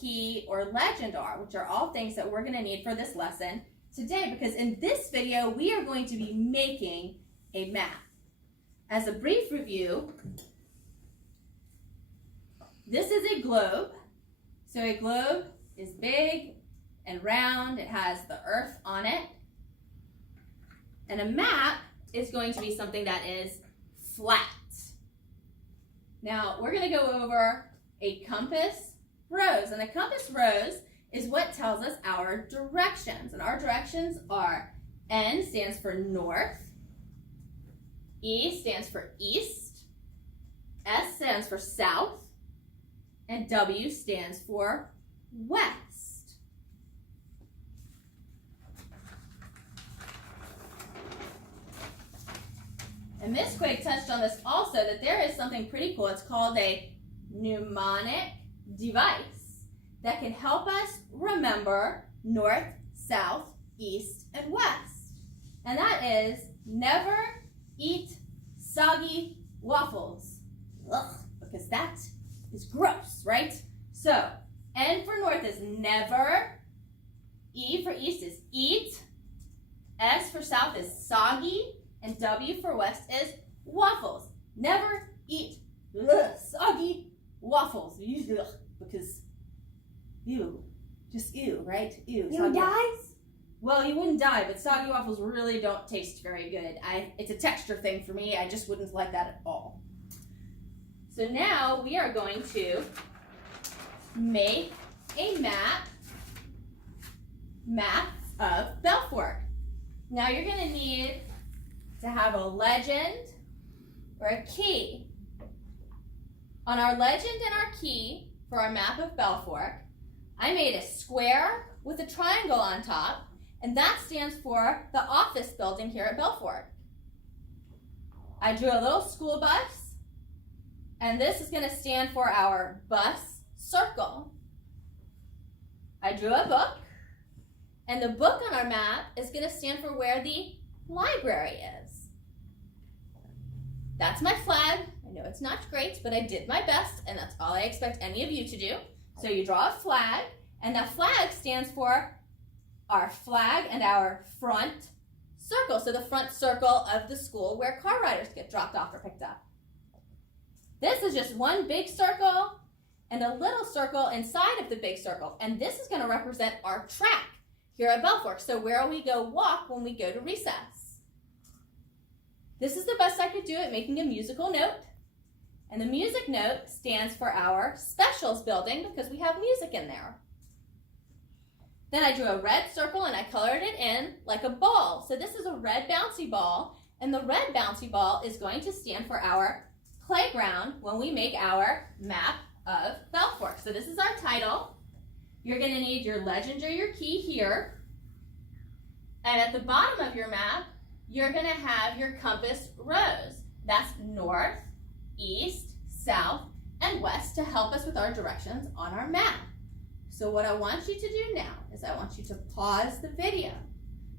key, or legend are, which are all things that we're going to need for this lesson today, because in this video, we are going to be making a map. As a brief review, this is a globe. So a globe is big and round. It has the earth on it. And a map is going to be something that is flat. Now, we're going to go over a compass rose. And the compass rose is what tells us our directions. And our directions are N stands for north, E stands for east, S stands for south, and W stands for west. And Miss Quigg touched on this also, that there is something pretty cool. It's called a mnemonic device that can help us remember north, south, east, and west. And that is never eat soggy waffles. Ugh, because that is gross, right? So, N for north is never, E for east is eat, S for south is soggy, and W for west is waffles. Never eat soggy waffles. Ugh, because, ew, just ew, right? Ew. You dies? Well, you wouldn't die, but soggy waffles really don't taste very good. It's a texture thing for me. I just wouldn't like that at all. So now we are going to make a map of Belfort. Now you're going to need to have a legend or a key. On our legend and our key for our map of Belfort, I made a square with a triangle on top, and that stands for the office building here at Belfort. I drew a little school bus, and this is going to stand for our bus circle. I drew a book, and the book on our map is going to stand for where the library is. That's my flag. I know it's not great, but I did my best, and that's all I expect any of you to do. So you draw a flag, and that flag stands for our flag and our front circle. So the front circle of the school where car riders get dropped off or picked up. This is just one big circle and a little circle inside of the big circle. And this is going to represent our track here at Belfort. So where we go walk when we go to recess. This is the best I could do at making a musical note. And the music note stands for our specials building because we have music in there. Then I drew a red circle and I colored it in like a ball. So this is a red bouncy ball, and the red bouncy ball is going to stand for our playground when we make our map of Belfort. So this is our title. You're going to need your legend or your key here. And at the bottom of your map, you're going to have your compass rose. That's north, east, south, and west to help us with our directions on our map. So what I want you to do now is I want you to pause the video.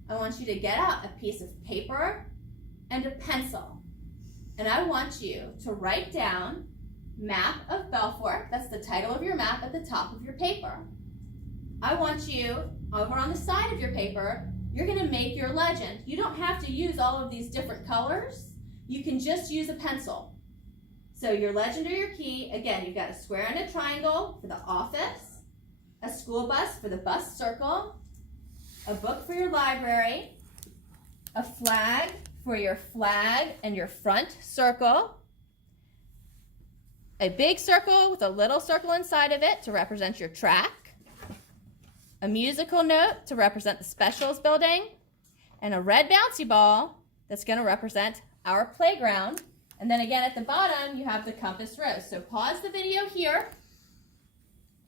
I want you to get out a piece of paper and a pencil. And I want you to write down Map of Belfort. That's the title of your map at the top of your paper. I want you, over on the side of your paper, you're going to make your legend. You don't have to use all of these different colors. You can just use a pencil. So your legend or your key, again, you've got a square and a triangle for the office, a school bus for the bus circle, a book for your library, a flag for your flag and your front circle, a big circle with a little circle inside of it to represent your track, a musical note to represent the specials building, and a red bouncy ball that's going to represent our playground. And then again at the bottom, you have the compass rose. So pause the video here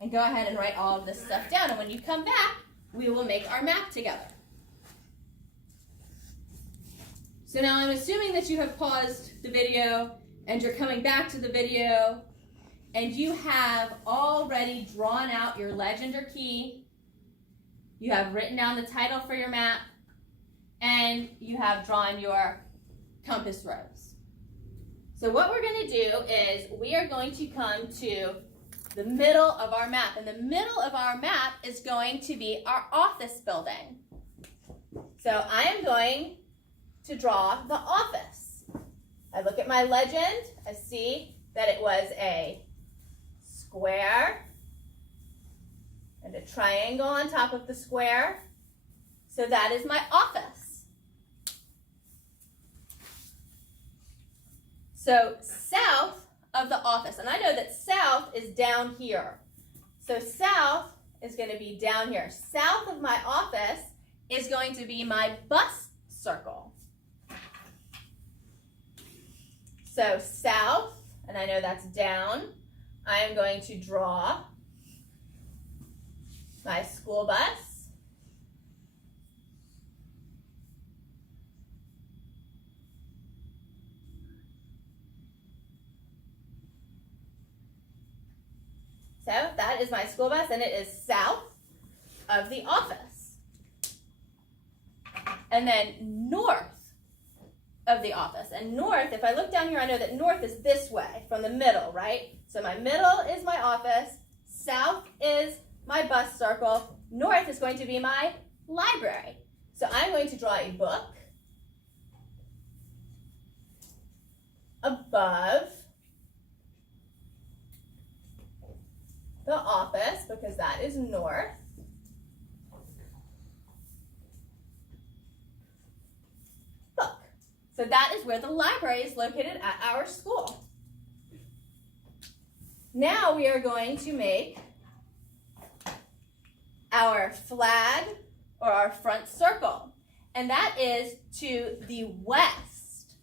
and go ahead and write all of this stuff down. And when you come back, we will make our map together. So now I'm assuming that you have paused the video and you're coming back to the video and you have already drawn out your legend or key. You have written down the title for your map and you have drawn your compass rose. So what we're going to do is we are going to come to the middle of our map. And the middle of our map is going to be our office building. So I am going to draw the office. I look at my legend. I see that it was a square and a triangle on top of the square. So that is my office. So south of the office, and I know that south is down here. So south is going to be down here. South of my office is going to be my bus circle. So south, and I know that's down, I am going to draw my school bus. So that is my school bus, and it is south of the office. And then north of the office. And north, if I look down here, I know that north is this way from the middle, right? So my middle is my office, south is my bus circle, north is going to be my library. So I'm going to draw a book above the office because that is north. Book. So that is where the library is located at our school. Now we are going to make our flag or our front circle. And that is to the west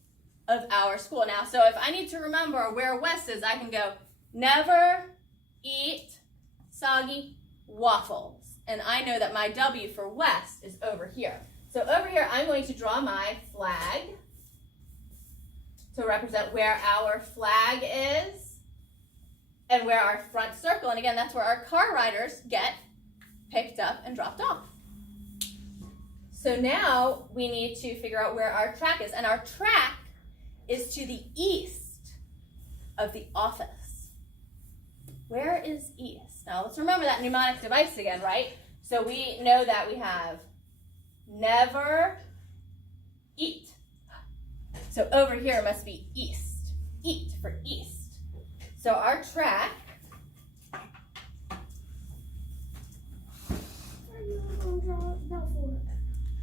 of our school. Now, so if I need to remember where west is, I can go, never eat soggy waffles. And I know that my W for west is over here. So over here, I'm going to draw my flag to represent where our flag is and where our front circle, and again, that's where our car riders get picked up and dropped off. So now we need to figure out where our track is, and our track is to the east of the office. Where is east? Now let's remember that mnemonic device again, right? So we know that we have never eat. So over here must be east. Eat for east. So our track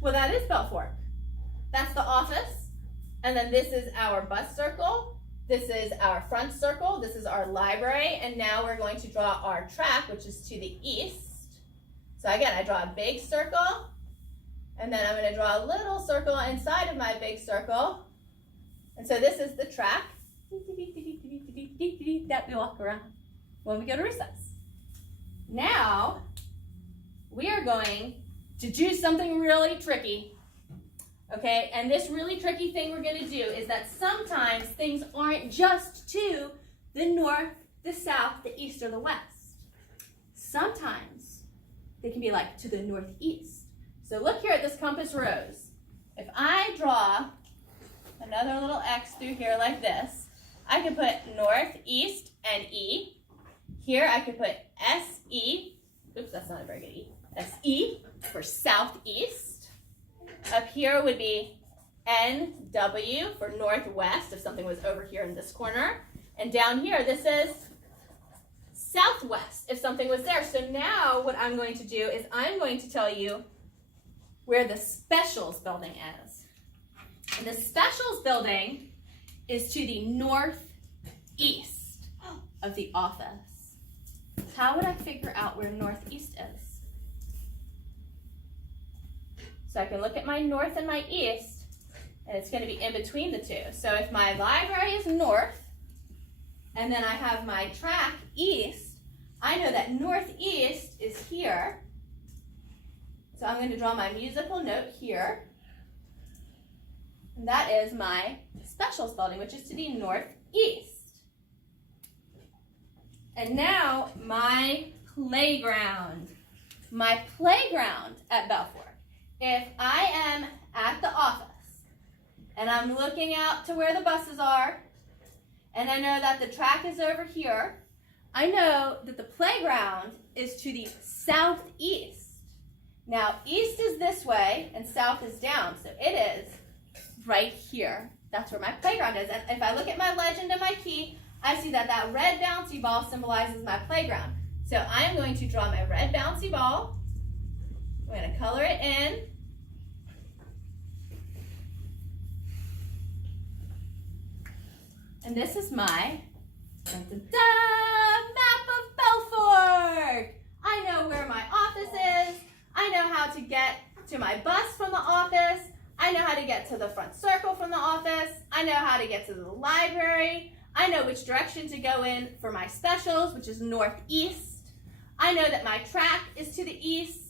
well, that is Belfort. That's the office. And then this is our bus circle. This is our front circle. This is our library. And now we're going to draw our track, which is to the east. So again, I draw a big circle. And then I'm going to draw a little circle inside of my big circle. And so this is the track that we walk around when we go to recess. Now, we are going to do something really tricky. Okay, and this really tricky thing we're going to do is that sometimes things aren't just to the north, the south, the east, or the west. Sometimes they can be like to the northeast. So look here at this compass rose. If I draw another little X through here like this, I can put north, east, and E. Here I could put S-E. Oops, that's not a very good E. S-E for southeast. Up here would be N-W for northwest if something was over here in this corner. And down here, this is southwest if something was there. So now what I'm going to do is I'm going to tell you where the specials building is. And the specials building is to the northeast of the office. How would I figure out where northeast is? So I can look at my north and my east, and it's going to be in between the two. So if my library is north, and then I have my track east, I know that northeast is here. So I'm going to draw my musical note here. And that is my specials building, which is to the northeast. And now my playground. My playground at Belfort. If I am at the office and I'm looking out to where the buses are, and I know that the track is over here, I know that the playground is to the southeast. Now, east is this way and south is down, so it is right here. That's where my playground is. And if I look at my legend and my key, I see that that red bouncy ball symbolizes my playground. So I am going to draw my red bouncy ball. I'm going to color it in. And this is my map of Belfort. I know where my office is. I know how to get to my bus from the office. I know how to get to the front circle from the office. I know how to get to the library. I know which direction to go in for my specials, which is northeast. I know that my track is to the east.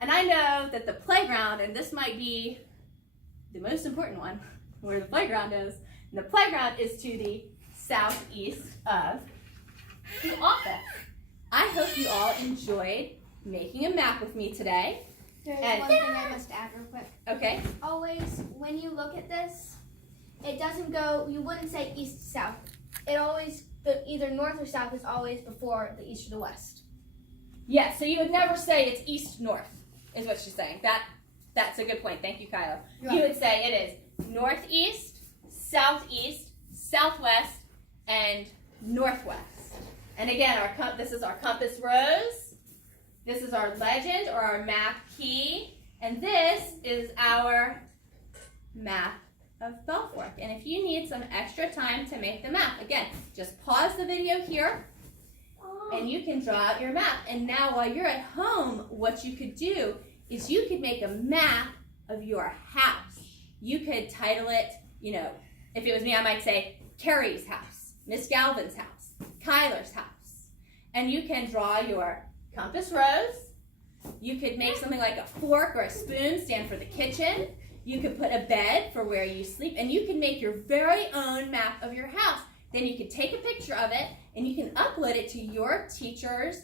And I know that the playground, and this might be the most important one, where the playground is, and the playground is to the southeast of the office. I hope you all enjoyed making a map with me today. There's one thing I must add real quick. Okay. Always, when you look at this, it doesn't go, you wouldn't say east to south. It always, either north or south is always before the east or the west. Yeah, so you would never say it's east-north, is what she's saying. That's a good point. Thank you, Kyla. You would say it is northeast, southeast, southwest, and northwest. And again, this is our compass rose. This is our legend or our map key. And this is our map of Belfort. And if you need some extra time to make the map, again, just pause the video here and you can draw out your map. And now while you're at home, what you could do is you could make a map of your house. You could title it, you know, if it was me, I might say Carrie's house, Miss Galvin's house, Kyler's house. And you can draw your compass rose. You could make something like a fork or a spoon stand for the kitchen. You could put a bed for where you sleep, and you can make your very own map of your house. Then you could take a picture of it, and you can upload it to your teacher's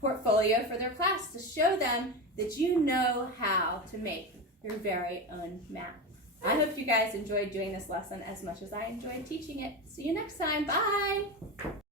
portfolio for their class to show them that you know how to make your very own map. I hope you guys enjoyed doing this lesson as much as I enjoyed teaching it. See you next time. Bye.